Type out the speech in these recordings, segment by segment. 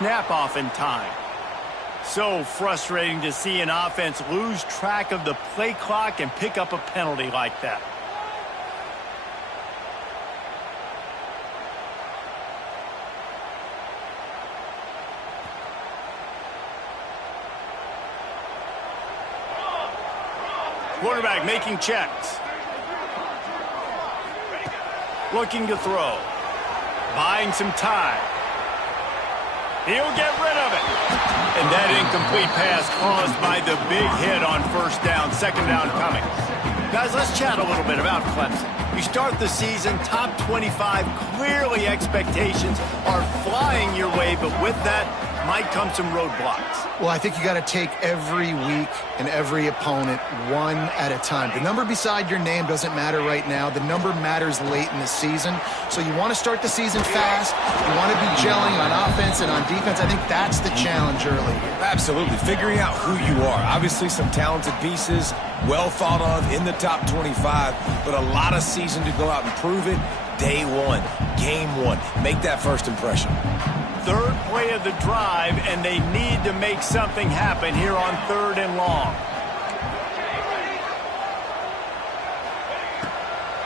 snap off in time. So frustrating to see an offense lose track of the play clock and pick up a penalty like that. Quarterback making checks. Looking to throw. Buying some time. He'll get rid of it. And that incomplete pass caused by the big hit on first down, second down coming. Guys, let's chat a little bit about Clemson. You start the season top 25. Clearly expectations are flying your way, but with that might come some roadblocks. Well, I think you got to take every week and every opponent one at a time. The number beside your name doesn't matter right now. The number matters late in the season. So you want to start the season fast. You want to be gelling on offense and on defense. I think that's the challenge early. Absolutely. Figuring out who you are. Obviously some talented pieces, well thought of in the top 25, but a lot of season to go out and prove it. Day one, game one. Make that first impression. Third play of the drive, and they need to make something happen here on 3rd and long.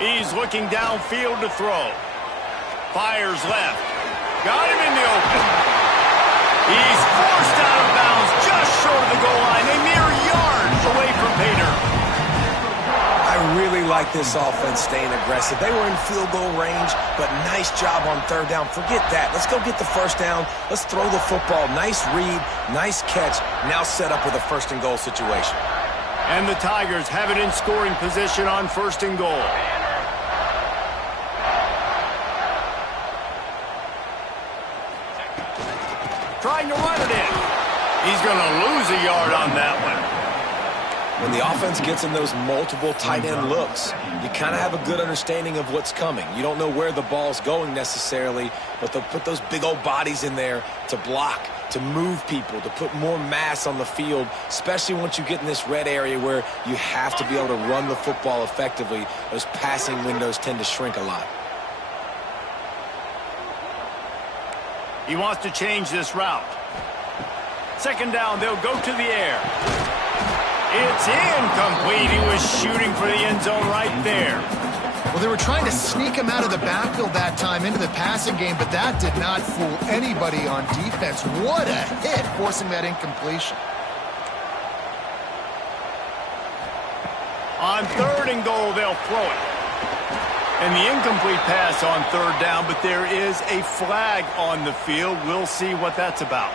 He's looking downfield to throw. Fires left. Got him in the open. He's forced out of bounds just short of the goal line, a mere yard away from Pater. I really like this offense staying aggressive. They were in field goal range, but nice job on 3rd down. Forget that. Let's go get the first down. Let's throw the football. Nice read, nice catch. Now set up with a 1st and goal situation. And the Tigers have it in scoring position on 1st and goal. Trying to run it in. He's going to lose a yard on that one. When the offense gets in those multiple tight end looks, you kind of have a good understanding of what's coming. You don't know where the ball's going necessarily, but they'll put those big old bodies in there to block, to move people, to put more mass on the field, especially once you get in this red area where you have to be able to run the football effectively. Those passing windows tend to shrink a lot. He wants to change this route. 2nd down, they'll go to the air. It's incomplete. He was shooting for the end zone right there. Well, they were trying to sneak him out of the backfield that time into the passing game, but that did not fool anybody on defense. What a hit, forcing that incompletion. On 3rd and goal, they'll throw it. And the incomplete pass on 3rd down, but there is a flag on the field. We'll see what that's about.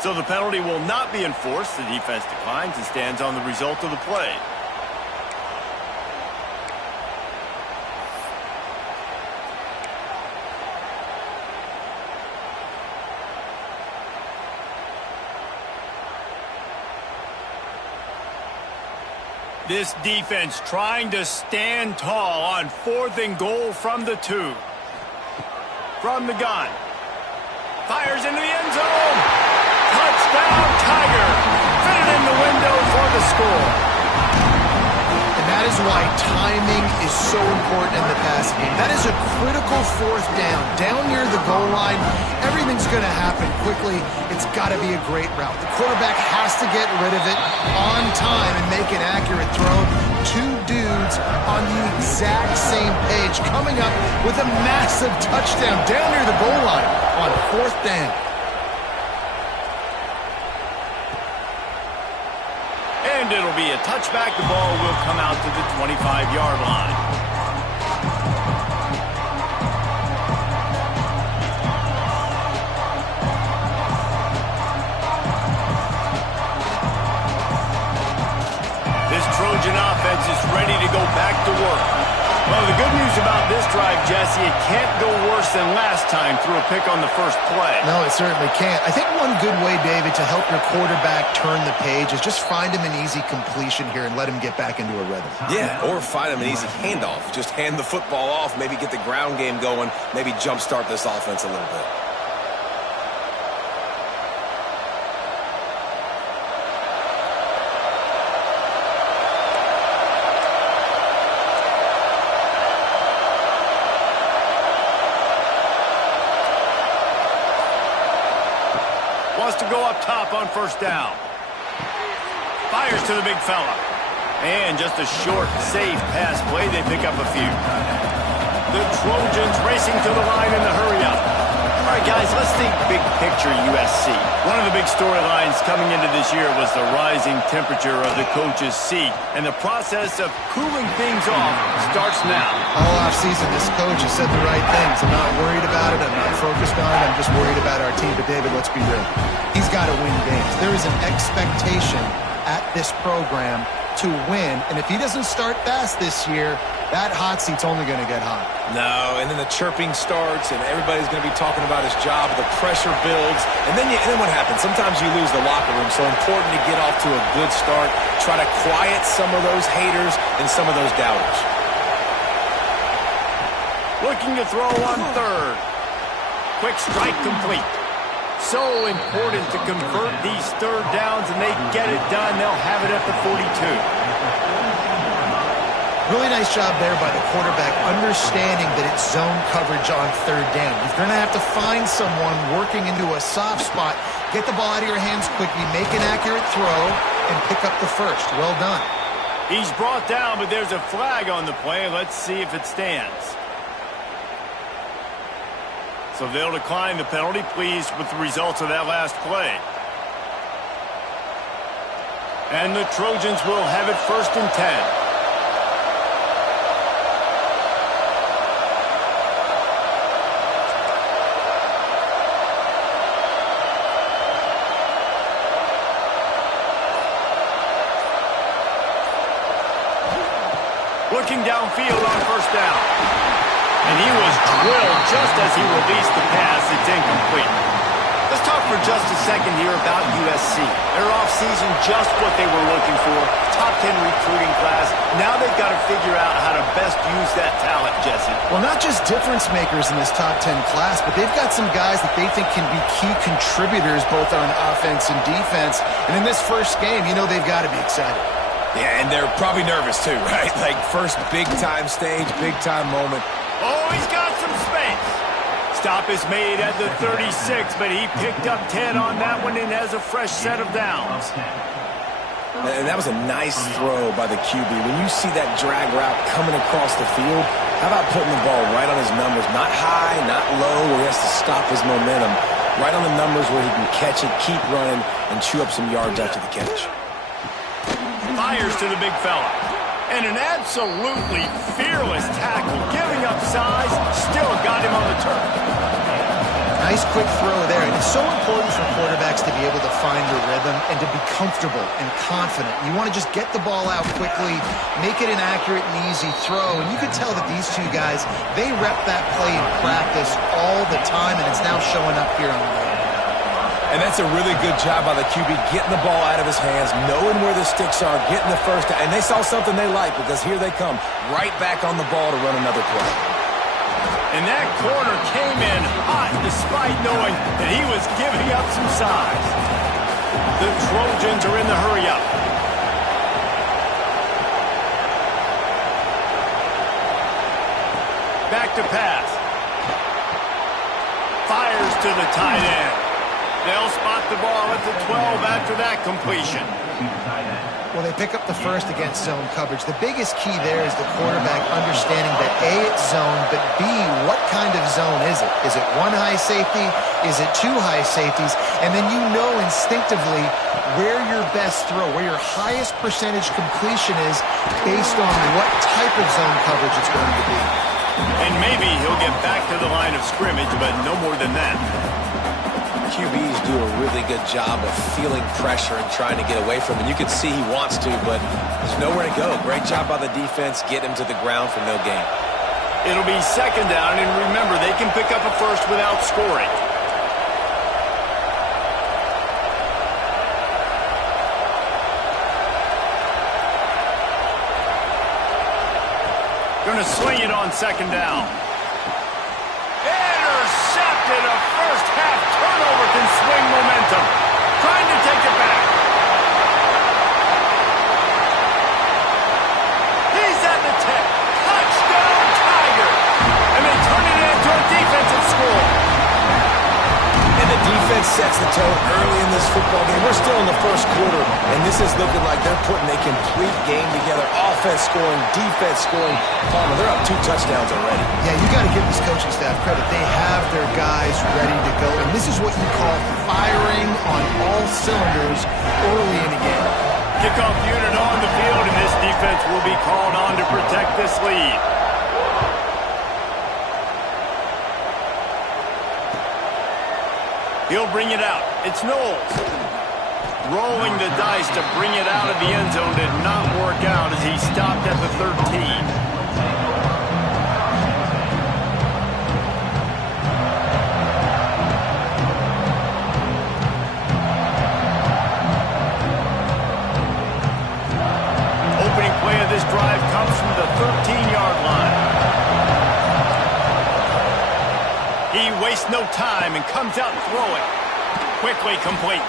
So the penalty will not be enforced. The defense declines and stands on the result of the play. This defense trying to stand tall on 4th and goal from the 2. From the gun. Fires into the end zone. Touchdown, Tiger. Fitted in the window for the score. And that is why timing is so important in the passing game. That is a critical 4th down. Down near the goal line, everything's going to happen quickly. It's got to be a great route. The quarterback has to get rid of it on time and make an accurate throw. 2 dudes on the exact same page coming up with a massive touchdown down near the goal line on 4th down. And it'll be a touchback. The ball will come out to the 25-yard line. This Trojan offense is ready to go back to work. Well, the good news about this drive, Jesse, it can't go worse than last time through a pick on the first play. No, it certainly can't. I think one good way, David, to help your quarterback turn the page is just find him an easy completion here and let him get back into a rhythm. Yeah, or find him an easy handoff. Just hand the football off, maybe get the ground game going, maybe jumpstart this offense a little bit. Wants to go up top on first down. Fires to the big fella. And just a short, safe pass play. They pick up a few. The Trojans racing to the line in the hurry-up. All right, guys, let's think big picture USC. One of the big storylines coming into this year was the rising temperature of the coach's seat, and the process of cooling things off starts now. All offseason, this coach has said the right things. I'm not worried about it. I'm not focused on it. I'm just worried about our team. But, David, let's be real. He's got to win games. There is an expectation at this program to win, and if he doesn't start fast this year, that hot seat's only going to get hot. No, and then the chirping starts, and everybody's going to be talking about his job. The pressure builds, and then what happens? Sometimes you lose the locker room, so important to get off to a good start. Try to quiet some of those haters and some of those doubters. Looking to throw on third. Quick strike complete. So important to convert these third downs, and they get it done. They'll have it at the 42. Really nice job there by the quarterback, understanding that it's zone coverage on third down. You're going to have to find someone working into a soft spot, get the ball out of your hands quickly, make an accurate throw, and pick up the first. Well done. He's brought down, but there's a flag on the play. Let's see if it stands. So they'll decline the penalty. Pleased with the results of that last play. And the Trojans will have it 1st and 10. Looking downfield on first down. And he was drilled just as he released the pass. It's incomplete. Let's talk for just a second here about USC. Their offseason, just what they were looking for. Top 10 recruiting class. Now they've got to figure out how to best use that talent, Jesse. Well, not just difference makers in this top 10 class, but they've got some guys that they think can be key contributors both on offense and defense. And in this first game, you know they've got to be excited. Yeah, and they're probably nervous too, right? Like first big-time stage, big-time moment. Oh, he's got some space. Stop is made at the 36, but he picked up 10 on that one and has a fresh set of downs. And that was a nice throw by the QB. When you see that drag route coming across the field, how about putting the ball right on his numbers? Not high, not low, where he has to stop his momentum. Right on the numbers where he can catch it, keep running, and chew up some yards after the catch. Fires to the big fella. And an absolutely fearless tackle, giving up size, still got him on the turf. Nice quick throw there. And it's so important for quarterbacks to be able to find their rhythm and to be comfortable and confident. You want to just get the ball out quickly, make it an accurate and easy throw. And you can tell that these two guys, they rep that play in practice all the time, and it's now showing up here on the field. And that's a really good job by the QB, getting the ball out of his hands, knowing where the sticks are, getting the first down. And they saw something they like because here they come, right back on the ball to run another play. And that corner came in hot despite knowing that he was giving up some size. The Trojans are in the hurry-up. Back to pass. Fires to the tight end. They'll spot the ball at the 12 after that completion. Well, they pick up the first against zone coverage. The biggest key there is the quarterback understanding that A, it's zone, but B, what kind of zone is it? Is it one high safety? Is it two high safeties? And then you know instinctively where your best throw, where your highest percentage completion is based on what type of zone coverage it's going to be. And maybe he'll get back to the line of scrimmage, but no more than that. QBs do a really good job of feeling pressure and trying to get away from it. You can see he wants to, but there's nowhere to go. Great job by the defense, get him to the ground for no gain. It'll be 2nd down, and remember, they can pick up a first without scoring. Going to sling it on 2nd down. Intercepted. A first half turnover can swing momentum. Trying to take it back. He's at the 10. Touchdown, Tiger. And they turn it into a defensive score. And the defense sets the tone early in this football game. We're still in the first quarter, and this is looking like they're putting a complete game together. Offense scoring, defense scoring. Palmer, they're up 2 touchdowns already. Yeah, you got to give this coaching staff credit. They have their guys ready to go, and this is what you call firing on all cylinders early in the game. Kickoff unit on the field, and this defense will be called on to protect this lead. He'll bring it out. It's Knowles. Rolling the dice to bring it out of the end zone did not work out as he stopped at the 13. This drive comes from the 13-yard line. He wastes no time and comes out throwing. Quickly complete.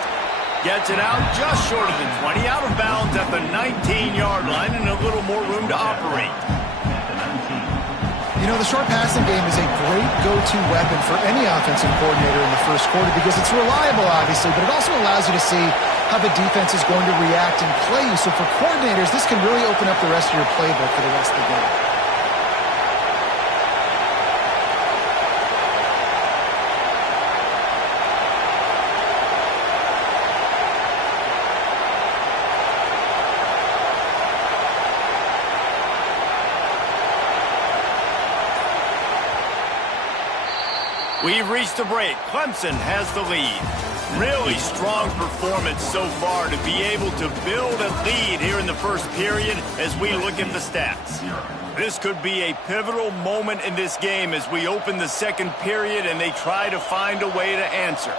Gets it out just short of the 20, out of bounds at the 19-yard line and a little more room to operate. You know, the short passing game is a great go-to weapon for any offensive coordinator in the first quarter because it's reliable, obviously, but it also allows you to see how the defense is going to react and play you. So for coordinators, this can really open up the rest of your playbook for the rest of the game. We've reached the break. Clemson has the lead. Really strong performance so far to be able to build a lead here in the first period as we look at the stats. This could be a pivotal moment in this game as we open the second period and they try to find a way to answer.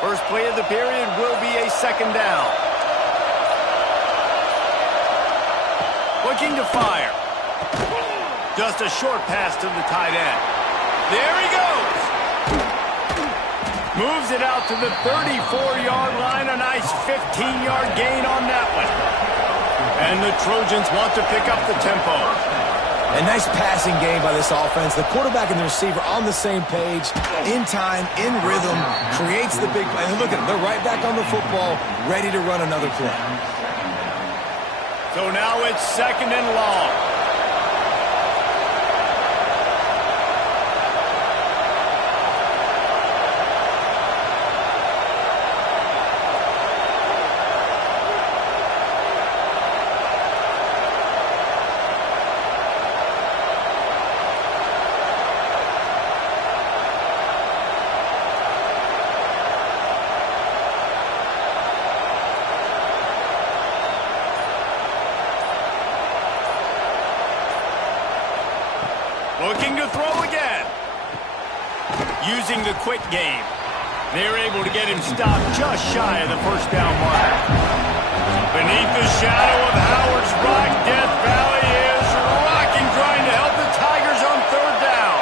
First play of the period will be a second down. Looking to fire. Just a short pass to the tight end. There he goes. Moves it out to the 34-yard line. A nice 15-yard gain on that one. And the Trojans want to pick up the tempo. A nice passing game by this offense. The quarterback and the receiver on the same page, in time, in rhythm, creates the big play. And look at them. They're right back on the football, ready to run another play. So now it's second and long. Looking to throw again. Using the quick game. They're able to get him stopped just shy of the first down mark. Beneath the shadow of Howard's Rock, Death Valley is rocking, trying to help the Tigers on third down.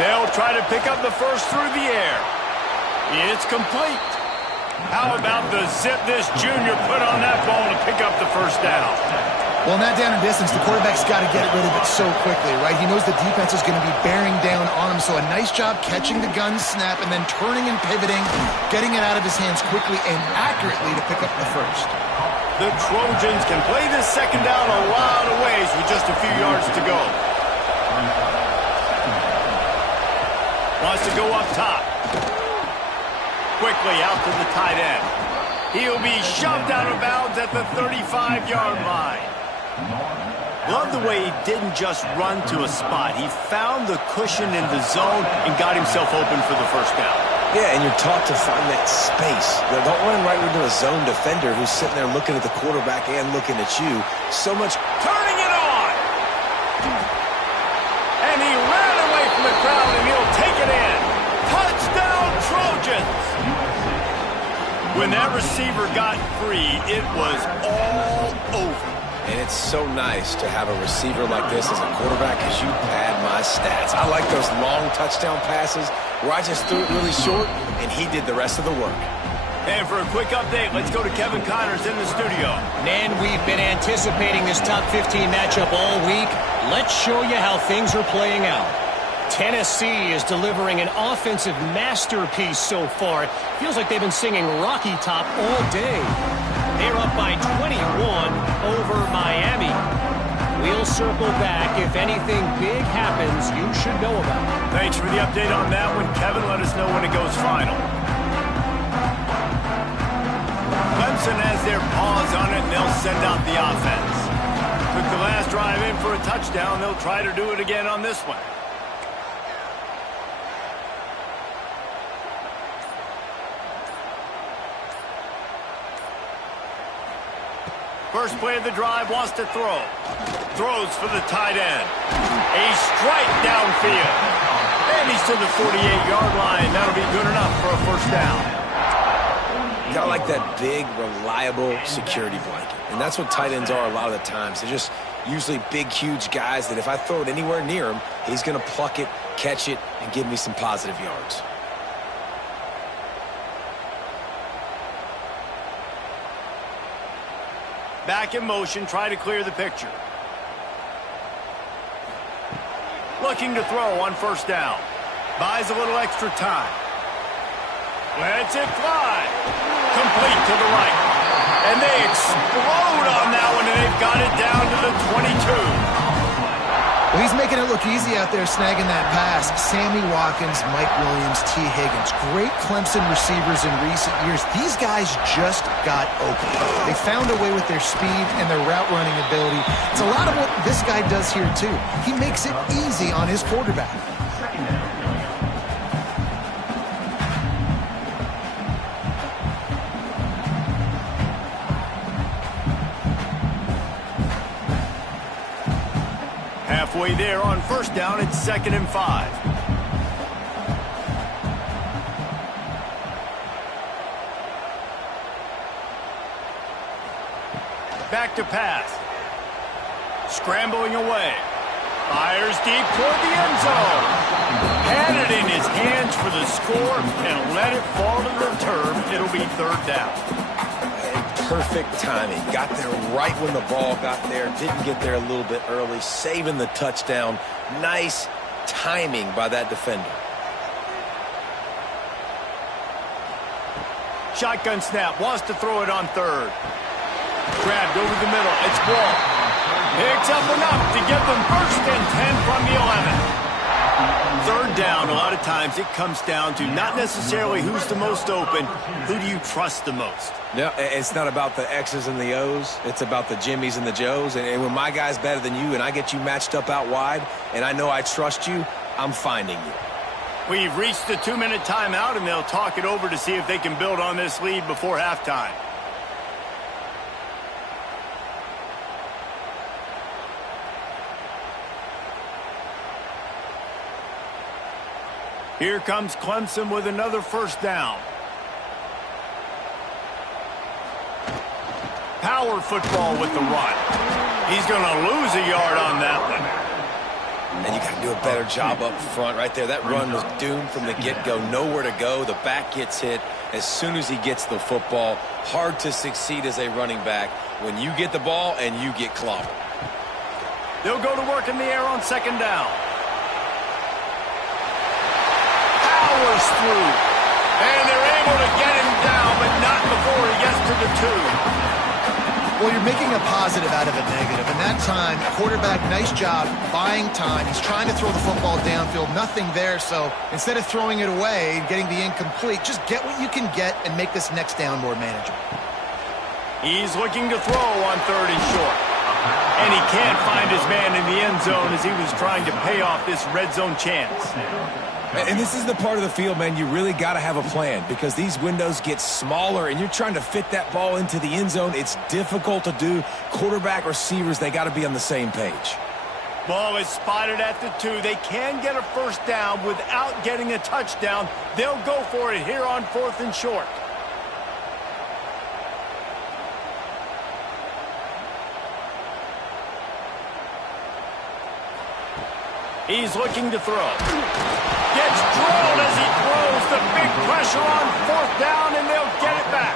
They'll try to pick up the first through the air. It's complete. How about the zip this junior put on that ball to pick up the first down? Well, in that down and distance, the quarterback's got to get rid of it so quickly, right? He knows the defense is going to be bearing down on him, so a nice job catching the gun snap and then turning and pivoting, getting it out of his hands quickly and accurately to pick up the first. The Trojans can play this second down a lot of ways with just a few yards to go. Wants to go up top. Quickly out to the tight end. He'll be shoved out of bounds at the 35-yard line. Love the way he didn't just run to a spot. He found the cushion in the zone and got himself open for the first down. Yeah, and you're taught to find that space. Don't run right into a zone defender who's sitting there looking at the quarterback and looking at you. So much. Turning it on! And he ran away from the crowd, and he'll take it in. Touchdown, Trojans! When that receiver got free, it was all over. And it's so nice to have a receiver like this as a quarterback because you pad my stats. I like those long touchdown passes where I just threw it really short and he did the rest of the work. And for a quick update, let's go to Kevin Connors in the studio. And we've been anticipating this top 15 matchup all week. Let's show you how things are playing out. Tennessee is delivering an offensive masterpiece so far. It feels like they've been singing Rocky Top all day. They're up by 21 over Miami. We'll circle back if anything big happens you should know about. Thanks for the update on that one, Kevin. Let us know when it goes final. Clemson has their paws on it, and they'll send out the offense. Took the last drive in for a touchdown. They'll try to do it again on this one. First play of the drive, wants to throw. Throws for the tight end. A strike downfield. And he's to the 48-yard line. That'll be good enough for a first down. You gotta like that big, reliable security blanket. And that's what tight ends are a lot of the times. They're just usually big, huge guys that if I throw it anywhere near him, he's gonna pluck it, catch it, and give me some positive yards. Back in motion, try to clear the picture. Looking to throw on first down. Buys a little extra time. Lets it fly. Complete to the right. And they explode on that one, and they've got it down to the 22. Well, he's making it look easy out there snagging that pass. Sammy Watkins, Mike Williams, T. Higgins. Great Clemson receivers in recent years. These guys just got open. They found a way with their speed and their route running ability. It's a lot of what this guy does here, too. He makes it easy on his quarterback. Halfway there on first down, it's 2nd and 5. Back to pass. Scrambling away. Fires deep toward the end zone. Had it in his hands for the score and let it fall to the turf. It'll be 3rd down. Perfect timing. Got there right when the ball got there. Didn't get there a little bit early. Saving the touchdown. Nice timing by that defender. Shotgun snap. Wants to throw it on 3rd. Grabbed over the middle. It's Ball. Picks up enough to get them 1st and 10 from the 11. 3rd down, a lot of times it comes down to not necessarily who's the most open, who do you trust the most? No, it's not about the X's and the O's. It's about the Jimmys and the Joes. And when my guy's better than you and I get you matched up out wide and I know I trust you, I'm finding you. We've reached the 2-minute timeout, and they'll talk it over to see if they can build on this lead before halftime. Here comes Clemson with another first down. Power football with the run. He's going to lose a yard on that one. And you got to do a better job up front right there. That run was doomed from the get-go. Nowhere to go. The back gets hit as soon as he gets the football. Hard to succeed as a running back when you get the ball and you get clobbered. They'll go to work in the air on 2nd down. Powers through. And they're able to get him down, but not before he gets to the 2. Well, you're making a positive out of a negative. And that time, quarterback, nice job buying time. He's trying to throw the football downfield. Nothing there. So instead of throwing it away and getting the incomplete, just get what you can get and make this next down more manageable. He's looking to throw on 3rd and short. And he can't find his man in the end zone as he was trying to pay off this red zone chance. And this is the part of the field, man, you really got to have a plan because these windows get smaller and you're trying to fit that ball into the end zone. It's difficult to do. Quarterback, receivers, they got to be on the same page. Ball is spotted at the 2. They can get a first down without getting a touchdown. They'll go for it here on 4th and short. He's looking to throw. Gets drilled as he throws. The big pressure on fourth down, and they'll get it back.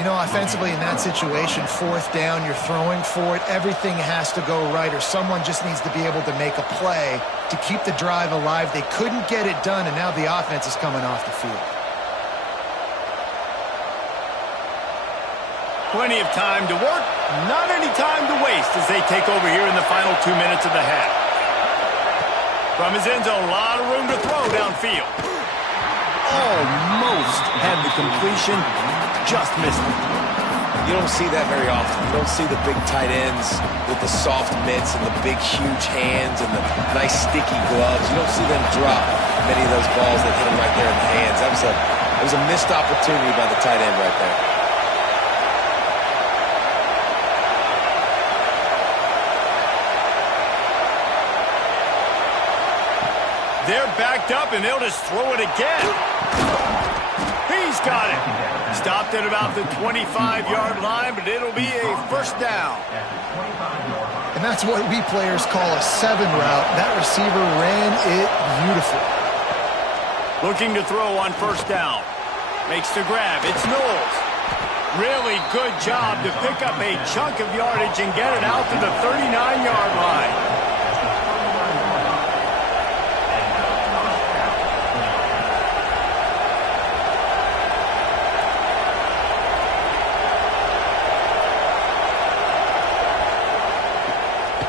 You know, offensively in that situation, fourth down, you're throwing for it. Everything has to go right, or someone just needs to be able to make a play to keep the drive alive. They couldn't get it done, and now the offense is coming off the field. Plenty of time to work, not any time to waste as they take over here in the final 2 minutes of the half. From his end zone, a lot of room to throw downfield. Almost had the completion, just missed it. You don't see that very often. You don't see the big tight ends with the soft mitts and the big, huge hands and the nice, sticky gloves. You don't see them drop many of those balls that hit them right there in the hands. That was a missed opportunity by the tight end right there. They're backed up, and they'll just throw it again. He's got it. Stopped at about the 25-yard line, but it'll be a first down. And that's what we players call a 7 route. That receiver ran it beautifully. Looking to throw on first down. Makes the grab. It's Knowles. Really good job to pick up a chunk of yardage and get it out to the 39-yard line.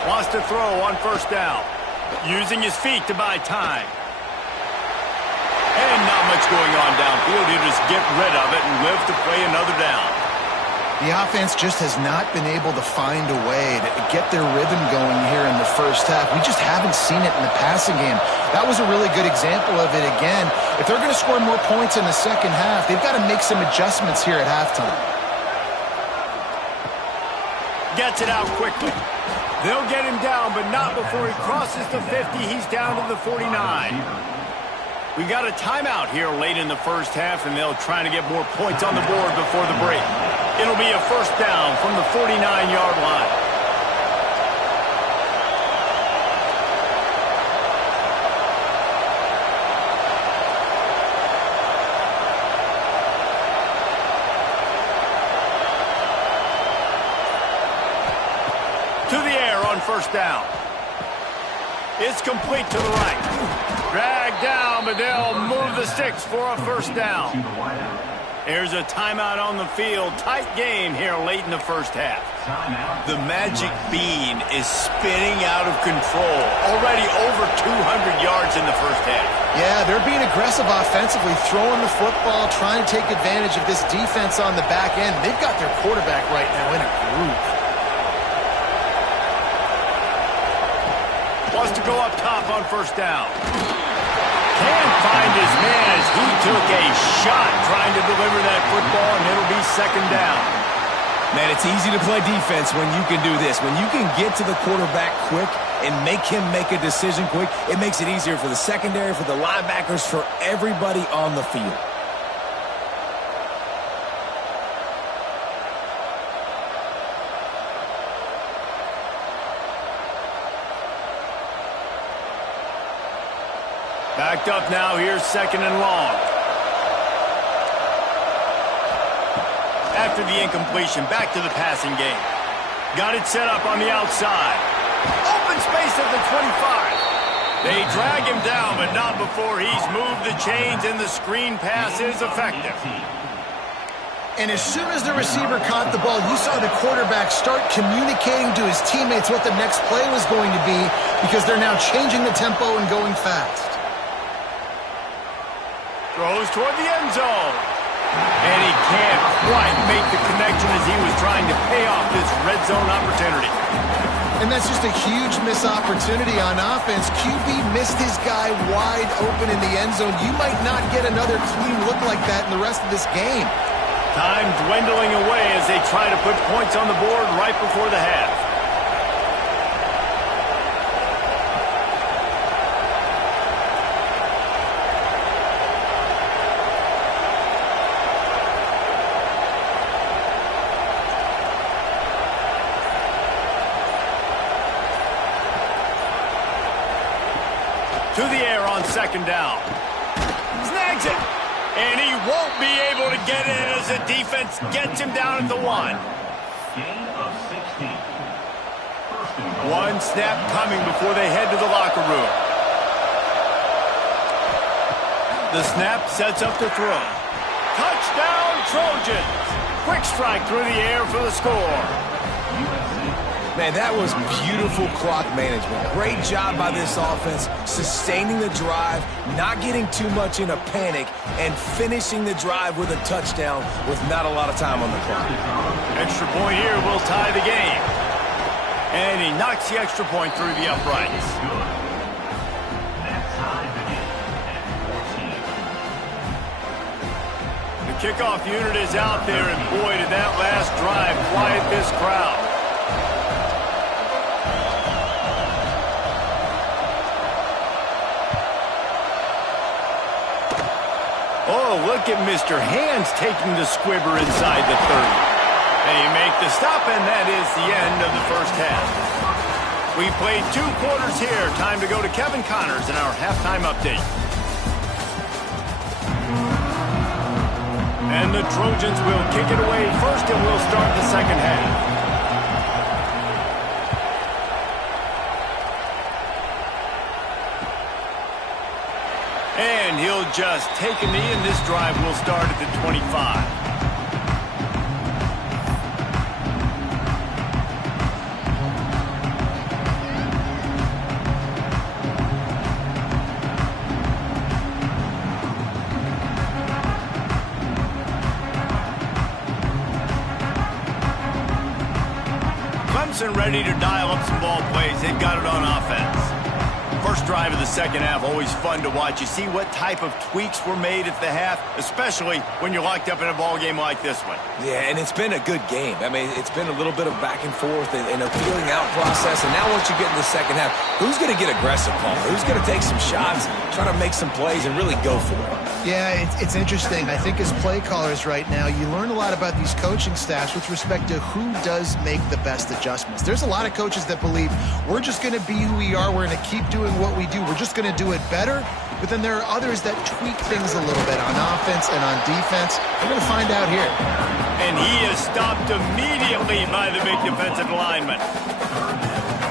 Wants to throw on first down. Using his feet to buy time. And not much going on downfield. He'll just get rid of it and live to play another down. The offense just has not been able to find a way to get their rhythm going here in the first half. We just haven't seen it in the passing game. That was a really good example of it again. If they're going to score more points in the second half, they've got to make some adjustments here at halftime. Gets it out quickly. They'll get him down, but not before he crosses the 50. He's down to the 49. We've got a timeout here late in the first half, and they'll try to get more points on the board before the break. It'll be a first down from the 49-yard line. To the air on first down. It's complete to the right. Dragged down, but they'll move the sticks for a first down. There's a timeout on the field. Tight game here late in the first half. The magic bean is spinning out of control. Already over 200 yards in the first half. Yeah, they're being aggressive offensively, throwing the football, trying to take advantage of this defense on the back end. They've got their quarterback right now in a groove. Wants to go up top on first down. Can't find his man as he took a shot trying to deliver that football, and it'll be second down. Man, it's easy to play defense when you can do this. When you can get to the quarterback quick and make him make a decision quick, it makes it easier for the secondary, for the linebackers, for everybody on the field. Backed up now, here's second and long. After the incompletion, back to the passing game. Got it set up on the outside. Open space at the 25. They drag him down, but not before he's moved the chains, and the screen pass is effective. And as soon as the receiver caught the ball, you saw the quarterback start communicating to his teammates what the next play was going to be, because they're now changing the tempo and going fast. Throws toward the end zone. And he can't quite make the connection as he was trying to pay off this red zone opportunity. And that's just a huge missed opportunity on offense. QB missed his guy wide open in the end zone. You might not get another clean look like that in the rest of this game. Time dwindling away as they try to put points on the board right before the half. to the air on second down. Snags it. And he won't be able to get it as the defense gets him down at the 1. One snap coming before they head to the locker room. The snap sets up the throw. Touchdown, Trojans! Quick strike through the air for the score. Man, that was beautiful clock management. Great job by this offense, sustaining the drive, not getting too much in a panic, and finishing the drive with a touchdown with not a lot of time on the clock. Extra point here will tie the game. And he knocks the extra point through the uprights. The kickoff unit is out there, and boy, did that last drive quiet this crowd. Oh, look at Mr. Hands taking the squibber inside the 30. And you make the stop, and that is the end of the first half. We played 2 quarters here. Time to go to Kevin Connors in our halftime update. And the Trojans will kick it away first, and we'll start the second half. And he'll just take a knee, and this drive will start at the 25. Clemson ready to dial up some ball plays. They've got it on offense. First drive of the second half, always fun to watch. You see what type of tweaks were made at the half, especially when you're locked up in a ball game like this one. Yeah, and it's been a good game. I mean, it's been a little bit of back and forth and a feeling out process. And now once you get in the second half, who's going to get aggressive, Paul? Who's going to take some shots, try to make some plays, and really go for it? Yeah, it's interesting. I think as play callers right now, you learn a lot about these coaching staffs with respect to who does make the best adjustments. There's a lot of coaches that believe we're just going to be who we are. We're going to keep doing what we do. We're just going to do it better. But then there are others that tweak things a little bit on offense and on defense. We're going to find out here. And he is stopped immediately by the big defensive lineman.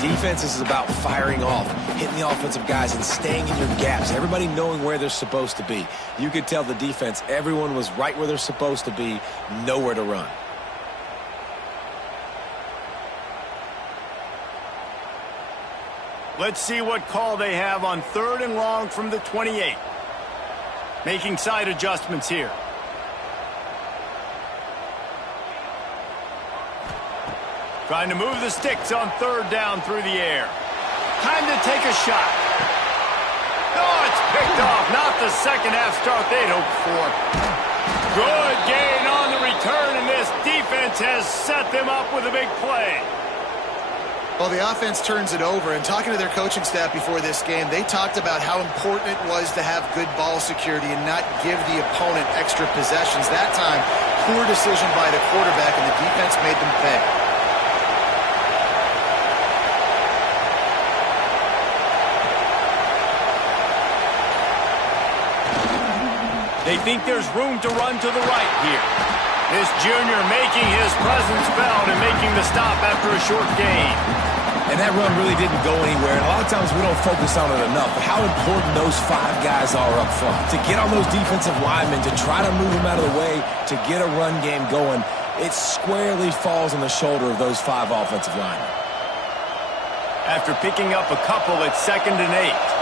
Defense is about firing off, hitting the offensive guys, and staying in your gaps. Everybody knowing where they're supposed to be. You could tell the defense, everyone was right where they're supposed to be, nowhere to run. Let's see what call they have on 3rd and long from the 28. Making side adjustments here. Trying to move the sticks on 3rd down through the air. Time to take a shot. Oh, it's picked off. Not the second half start they'd hoped for. Good gain on the return, and this defense has set them up with a big play. Well, the offense turns it over, and talking to their coaching staff before this game, they talked about how important it was to have good ball security and not give the opponent extra possessions. That time, poor decision by the quarterback, and the defense made them pay. They think there's room to run to the right here. This junior making his presence felt and making the stop after a short gain. And that run really didn't go anywhere. And a lot of times we don't focus on it enough, but how important those 5 guys are up front. To get on those defensive linemen, to try to move them out of the way, to get a run game going, it squarely falls on the shoulder of those 5 offensive linemen. After picking up a couple, it's 2nd and 8.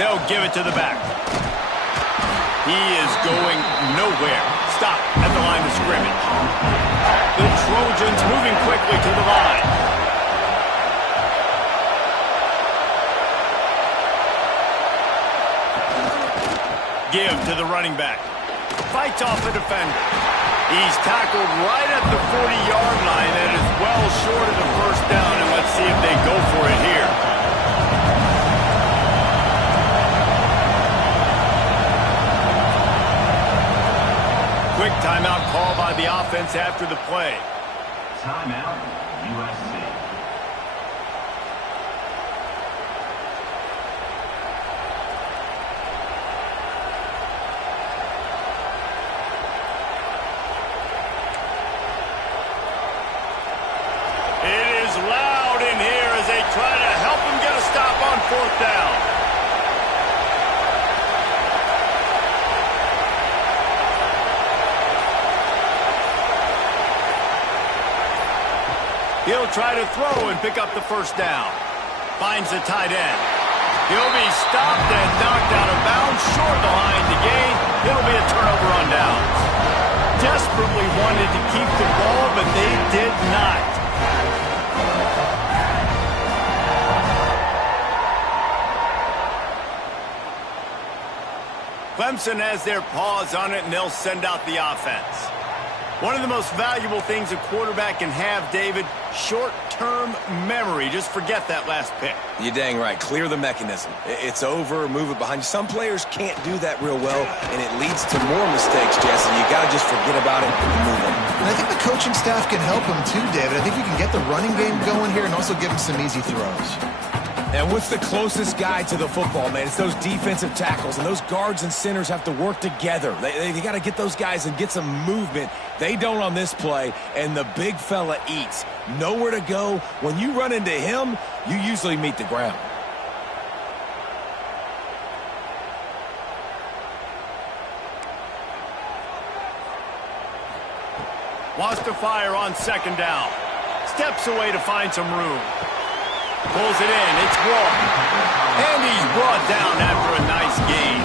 They'll give it to the back. He is going nowhere. Stop at the line of scrimmage. The Trojans moving quickly to the line. Give to the running back. Fights off the defender. He's tackled right at the 40-yard line. That is well short of the first down, and let's see if they go for it here. quick timeout call by the offense after the play. Timeout, USC. It is loud in here as they try to help him get a stop on 4th down. He'll try to throw and pick up the 1st down. Finds the tight end. He'll be stopped and knocked out of bounds short of the line to gain. It'll be a turnover on downs. Desperately wanted to keep the ball, but they did not. Clemson has their paws on it, and they'll send out the offense. One of the most valuable things a quarterback can have, David, short-term memory. Just forget that last pick. You're dang right. Clear the mechanism. It's over, move it behind you. Some players can't do that real well, and it leads to more mistakes, Jesse. You got to just forget about it and move on. And I think the coaching staff can help him too, David. I think you can get the running game going here and also give him some easy throws. And what's the closest guy to the football, man? It's those defensive tackles, and those guards and centers have to work together. They got to get those guys and get some movement. They don't on this play, and the big fella eats. Nowhere to go. When you run into him, you usually meet the ground. Wants to fire on 2nd down. Steps away to find some room. Pulls it in. It's Walton. And he's brought down after a nice gain.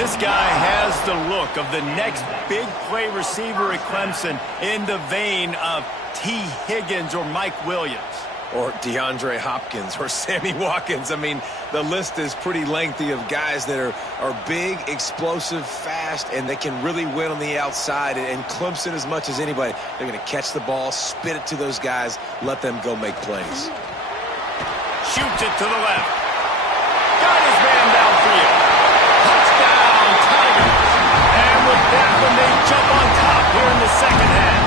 This guy has the look of the next big play receiver at Clemson in the vein of T. Higgins or Mike Williams. Or DeAndre Hopkins or Sammy Watkins. I mean, the list is pretty lengthy of guys that are big, explosive, fast, and they can really win on the outside. And Clemson, as much as anybody, they're going to catch the ball, spit it to those guys, let them go make plays. Shoots it to the left. Got his man downfield. Touchdown, Tigers. And with that one, they jump on top here in the 2nd half.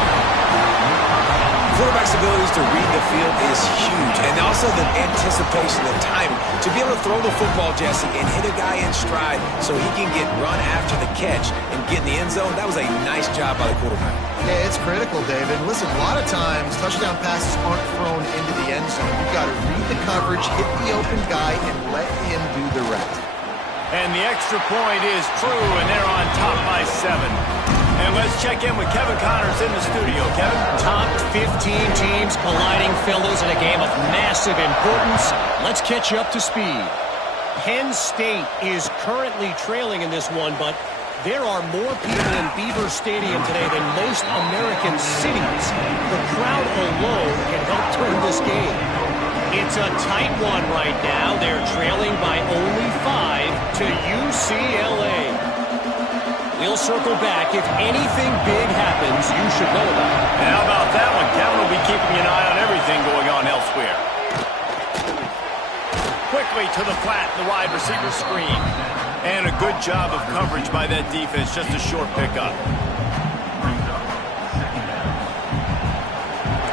Quarterback's abilities to read the field is huge, and also the anticipation, the timing. To be able to throw the football, Jesse, and hit a guy in stride so he can get run after the catch and get in the end zone, that was a nice job by the quarterback. Yeah, it's critical, David. Listen, a lot of times touchdown passes aren't thrown into the end zone. You've got to read the coverage, hit the open guy, and let him do the rest. And the extra point is true, and they're on top by 7. And let's check in with Kevin Connors in the studio. Kevin? Top 15 teams colliding, fellas, in a game of massive importance. Let's catch you up to speed. Penn State is currently trailing in this one, but there are more people in Beaver Stadium today than most American cities. The crowd alone can help turn this game. It's a tight one right now. They're trailing by only 5 to UCLA. We'll circle back. If anything big happens, you should know about it. And how about that one? Kevin will be keeping an eye on everything going on elsewhere. Quickly to the flat, the wide receiver screen. And a good job of coverage by that defense. Just a short pickup.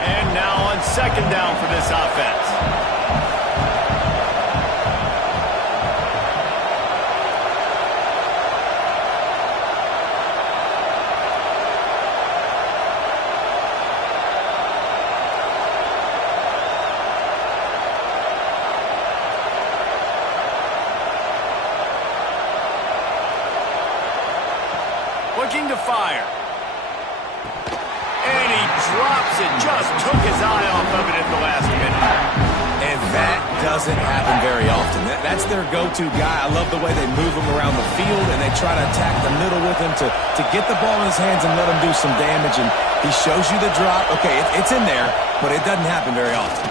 And now on 2nd down for this offense. Looking to fire. And he drops it. Just took his eye off of it at the last minute. And that doesn't happen very often. That's their go-to guy. I love the way they move him around the field, and they try to attack the middle with him to get the ball in his hands and let him do some damage. And he shows you the drop. Okay, it's in there, but it doesn't happen very often.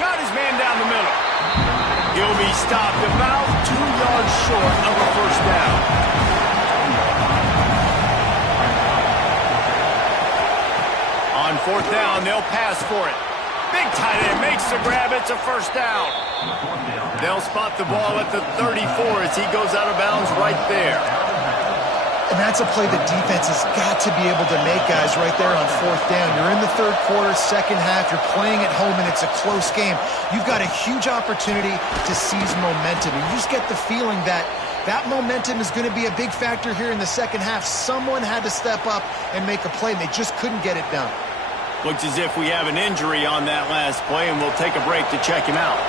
Got his man down the middle. He'll be stopped about 2 yards short of a 1st down. On 4th down, they'll pass for it. Big tight end makes the grab. It's a 1st down. They'll spot the ball at the 34 as he goes out of bounds right there. And that's a play the defense has got to be able to make, guys, right there on fourth down. You're in the third quarter, second half. You're playing at home, and it's a close game. You've got a huge opportunity to seize momentum. And you just get the feeling that that momentum is going to be a big factor here in the second half. Someone had to step up and make a play, and they just couldn't get it done. Looks as if we have an injury on that last play, and we'll take a break to check him out.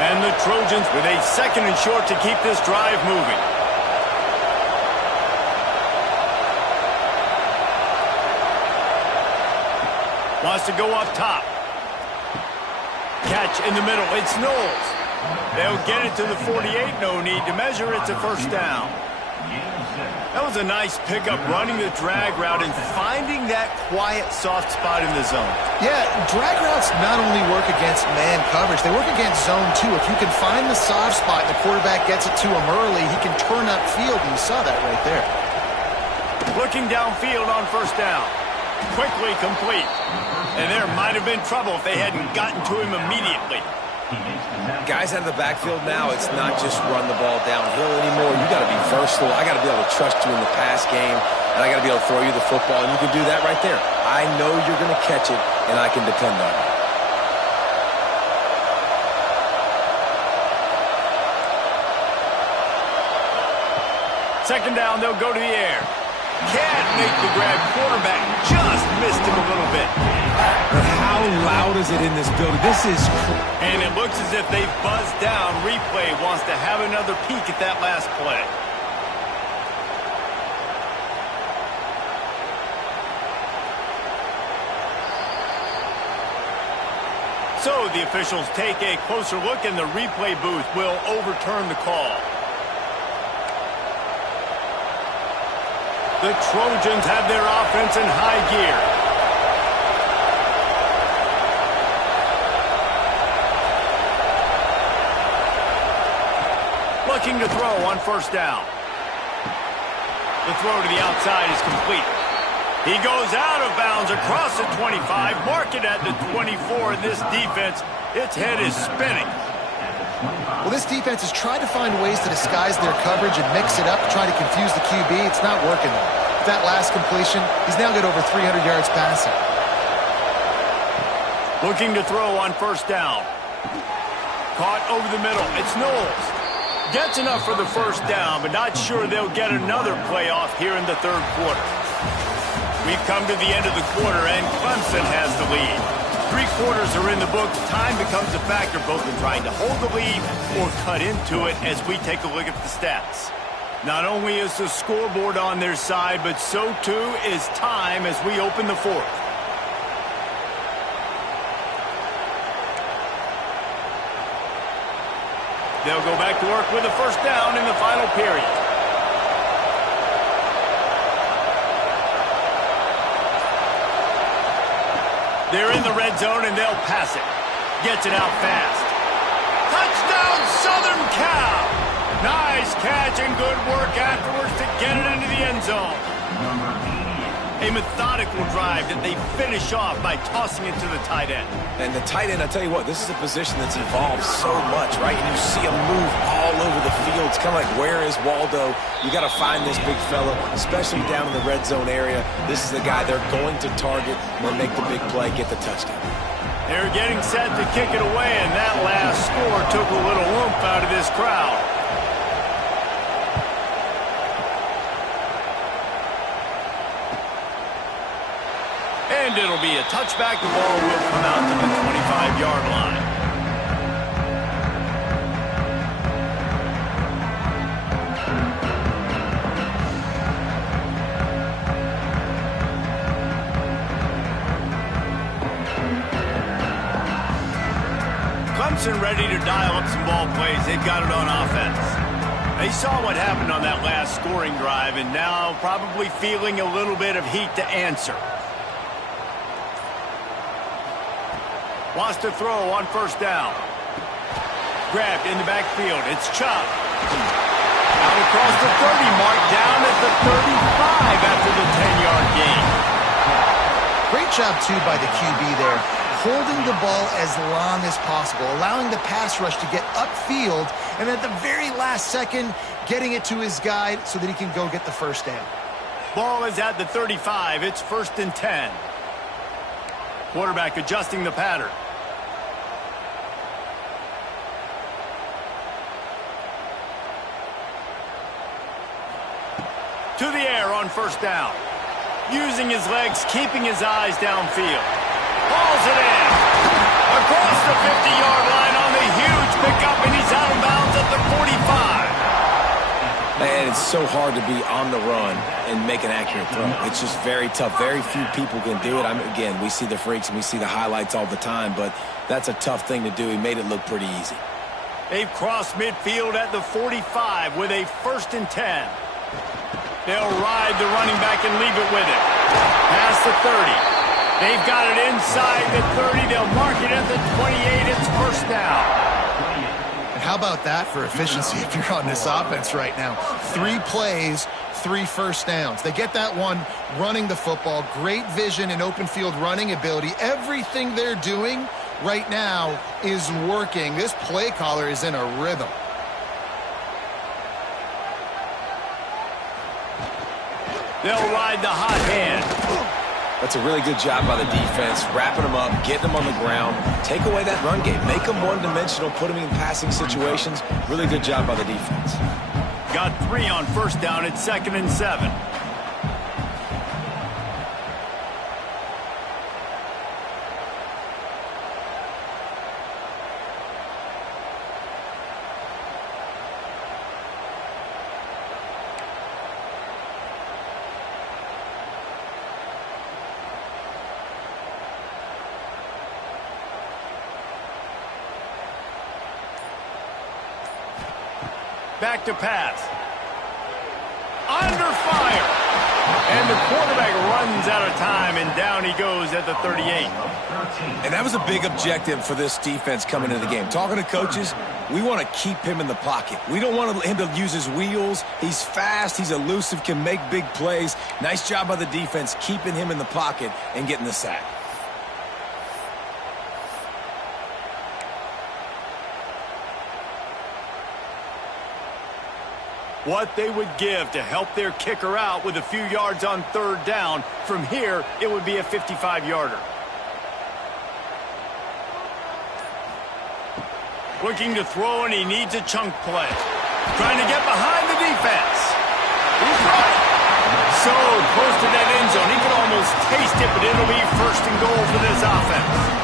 And the Trojans with a 2nd and short to keep this drive moving. Wants to go up top. Catch in the middle. It's Knowles. They'll get it to the 48. No need to measure. It's a first down. That was a nice pickup, running the drag route and finding that quiet, soft spot in the zone. Yeah, drag routes not only work against man coverage, they work against zone too. If you can find the soft spot and the quarterback gets it to him early, he can turn upfield, and you saw that right there. Looking downfield on first down. Quickly complete. And there might have been trouble if they hadn't gotten to him immediately. Guys out of the backfield now, it's not just run the ball downhill anymore. You got to be versatile. I got to be able to trust you in the pass game, and I got to be able to throw you the football, and you can do that right there. I know you're going to catch it, and I can depend on you. Second down, they'll go to the air. Can't make the grab. Quarterback just missed him a little bit. But how loud is it in this building? This is... And it looks as if they've buzzed down. Replay wants to have another peek at that last play. So the officials take a closer look, and the replay booth will overturn the call. The Trojans have their offense in high gear. Looking to throw on first down. The throw to the outside is complete. He goes out of bounds across the 25, mark it at the 24, and this defense, its head is spinning. Well, this defense has tried to find ways to disguise their coverage and mix it up to try to confuse the QB. It's not working, though. With that last completion, he's now got over 300 yards passing. Looking to throw on first down. Caught over the middle. It's Knowles. Gets enough for the first down, but not sure they'll get another playoff here in the third quarter. We've come to the end of the quarter, and Clemson has the lead. 3 quarters are in the books. Time becomes a factor both in trying to hold the lead or cut into it as we take a look at the stats. Not only is the scoreboard on their side, but so too is time as we open the fourth. They'll go back to work with a first down in the final period. They're in the red zone, and they'll pass it. Gets it out fast. Touchdown, Southern Cal! Nice catch and good work afterwards to get it into the end zone. A methodical drive that they finish off by tossing it to the tight end. And the tight end, I tell you what, this is a position that's evolved so much, right? And you see him move all over the field. It's kind of like, where is Waldo? You got to find this big fella, especially down in the red zone area. This is the guy they're going to target or make the big play, get the touchdown. They're getting set to kick it away, and that last score took a little oomph out of this crowd. And it'll be a touchback. The ball will come out to the 25-yard line. Clemson ready to dial up some ball plays. They've got it on offense. They saw what happened on that last scoring drive, and now probably feeling a little bit of heat to answer. Wants to throw on first down. Grabbed in the backfield. It's Chubb. Out across the 30 mark, down at the 35 after the 10-yard gain. Great job, too, by the QB there. Holding the ball as long as possible, allowing the pass rush to get upfield, and at the very last second, getting it to his guy so that he can go get the first down. Ball is at the 35. It's 1st and 10. Quarterback adjusting the pattern. To the air on 1st down. Using his legs, keeping his eyes downfield. Hauls it in. Across the 50-yard line on the huge pickup, and he's out of bounds at the 45. And it's so hard to be on the run and make an accurate throw. It's just very tough. Very few people can do it. Again, we see the freaks and we see the highlights all the time, but that's a tough thing to do. He made it look pretty easy. They've crossed midfield at the 45 with a 1st and 10. They'll ride the running back and leave it with him. Past the 30. They've got it inside the 30. They'll mark it at the 28. It's 1st down. How about that for efficiency if you're on this offense right now? 3 plays, 3 first downs. They get that one running the football, great vision and open field running ability. Everything they're doing right now is working. This play caller is in a rhythm. They'll ride the hot hand. That's a really good job by the defense, wrapping them up, getting them on the ground, take away that run game, make them one-dimensional, put them in passing situations. Really good job by the defense. Got 3 on 1st down. It's 2nd and 7. Back to pass. Under fire. And the quarterback runs out of time, and down he goes at the 38. And that was a big objective for this defense coming into the game. Talking to coaches, we want to keep him in the pocket. We don't want him to use his wheels. He's fast. He's elusive, can make big plays. Nice job by the defense keeping him in the pocket and getting the sack. What they would give to help their kicker out with a few yards on 3rd down. From here, it would be a 55-yarder. Looking to throw, and he needs a chunk play. Trying to get behind the defense. He's right. So close to that end zone. He can almost taste it, but it'll be 1st and goal for this offense.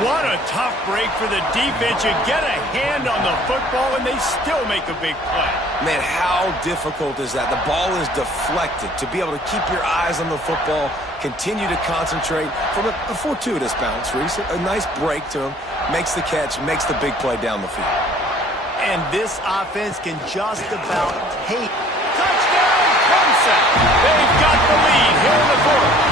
What a tough break for the defense. You get a hand on the football, and they still make a big play. Man, how difficult is that? The ball is deflected. To be able to keep your eyes on the football, continue to concentrate from a fortuitous bounce, Reese. A nice break to him, makes the catch, makes the big play down the field. And this offense can just about take. Touchdown, Clemson! They've got the lead here in the 4th.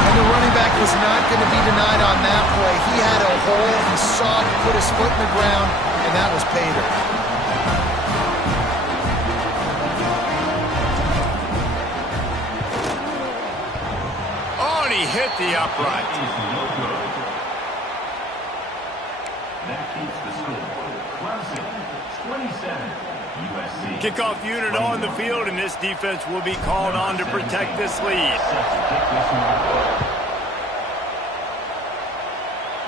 And the running back was not going to be denied on that play. He had a hole, he saw it, put his foot in the ground, and that was pay dirt. Oh, and he hit the upright. That keeps the score. Clemson, 27, USC. Kickoff unit on the field, and this defense will be called on to protect this lead.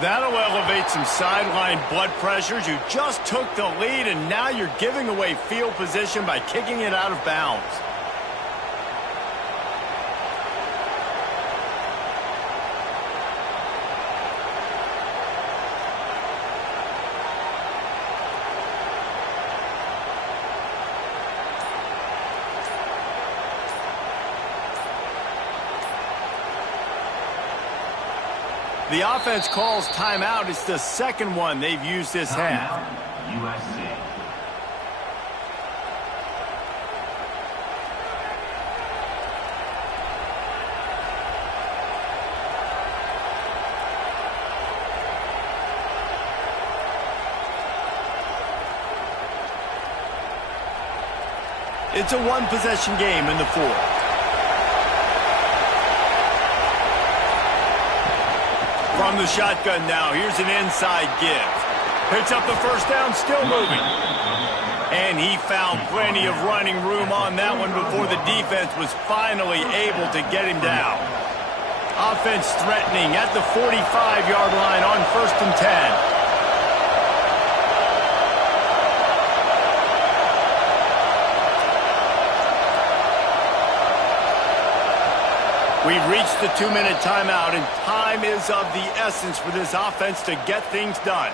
That'll elevate some sideline blood pressures. You just took the lead, and now you're giving away field position by kicking it out of bounds. The offense calls timeout. It's the 2nd one they've used this half. USC. It's a 1-possession game in the 4th. From the shotgun now, here's an inside give. Picks up the 1st down, still moving. And he found plenty of running room on that one before the defense was finally able to get him down. Offense threatening at the 45-yard line on 1st and 10. We've reached the 2-minute timeout, and time is of the essence for this offense to get things done.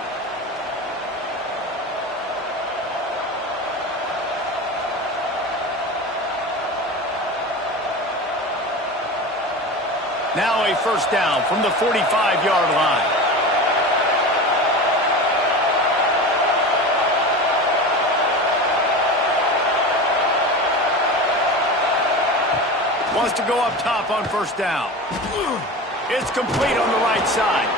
Now a first down from the 45-yard line. Wants to go up top on first down. It's complete on the right side.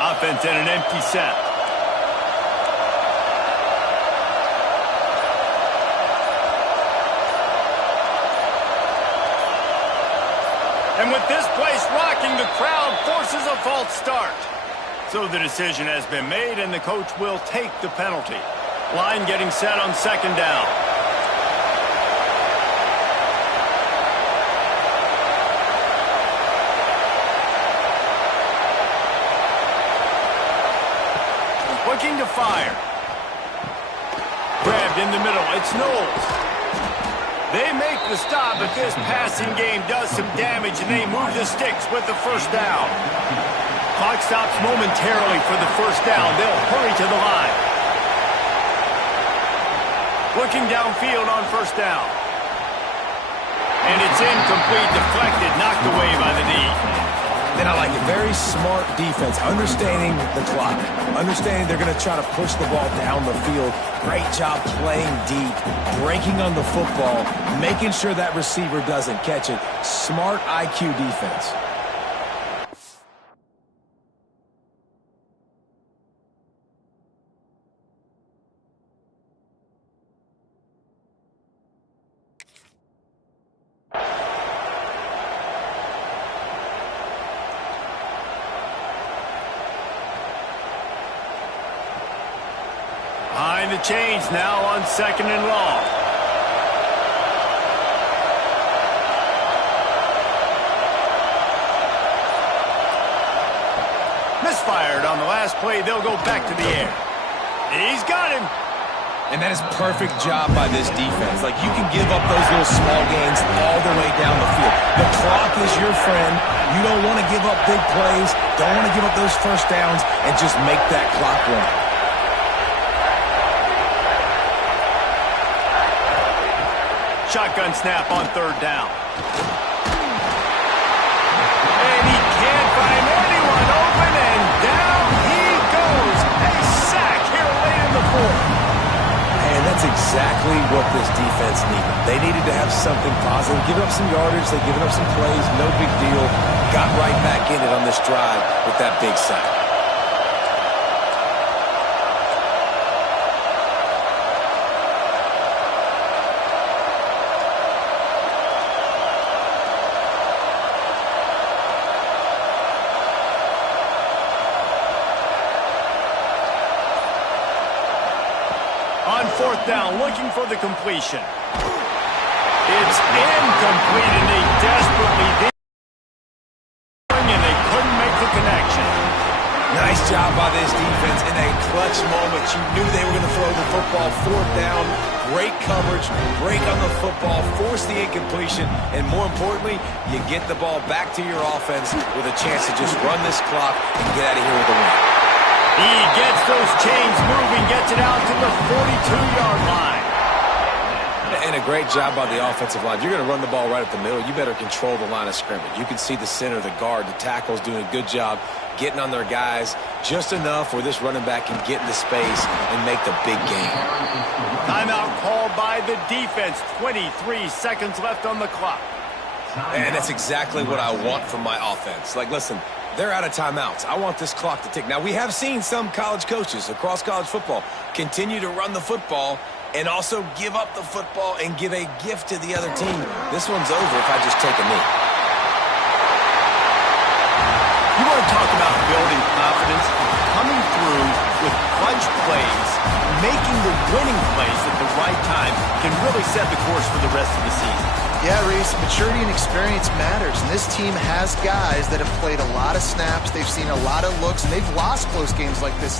Offense in an empty set. And with this place rocking, the crowd forces a false start. So the decision has been made, and the coach will take the penalty. Line getting set on 2nd down. Looking to fire. Grabbed in the middle. It's Knowles. They make the stop, but this passing game does some damage, and they move the sticks with the first down. Clock stops momentarily for the first down. They'll hurry to the line. Looking downfield on first down. And it's incomplete, deflected, knocked away by the knee. Then I like it. Very smart defense, understanding the clock, understanding they're going to try to push the ball down the field. Great job playing deep, breaking on the football, making sure that receiver doesn't catch it. Smart IQ defense. Behind the chains now on 2nd and long. Misfired on the last play. They'll go back to the air. He's got him. And that is perfect job by this defense. Like, you can give up those little small gains all the way down the field. The clock is your friend. You don't want to give up big plays. Don't want to give up those first downs, and just make that clock run. Shotgun snap on 3rd down. And he can't find anyone open, and down he goes. A sack here late in the 4th. And that's exactly what this defense needed. They needed to have something positive. Give up some yardage. They've given up some plays. No big deal. Got right back in it on this drive with that big sack. On 4th down, looking for the completion. It's incomplete, and they desperately did, and they couldn't make the connection. Nice job by this defense in a clutch moment. You knew they were going to throw the football. 4th down, great coverage, break on the football, force the incompletion, and more importantly, you get the ball back to your offense with a chance to just run this clock and get out of here with a win. He gets those chains moving, gets it out to the 42-yard line. And a great job by the offensive line. If you're going to run the ball right at the middle, you better control the line of scrimmage. You can see the center, the guard, the tackles doing a good job getting on their guys just enough where this running back can get into space and make the big game. Timeout called by the defense. 23 seconds left on the clock. And that's exactly what I want from my offense. Like, listen, They're out of timeouts. I want this clock to tick. Now, we have seen some college coaches across college football continue to run the football and also give up the football and give a gift to the other team. This one's over if I just take a knee. You want to talk about building confidence? Coming through with clutch plays, making the winning plays at the right time can really set the course for the rest of the season. Yeah, Reese, maturity and experience matters, and this team has guys that have played a lot of snaps, they've seen a lot of looks, and they've lost close games like this.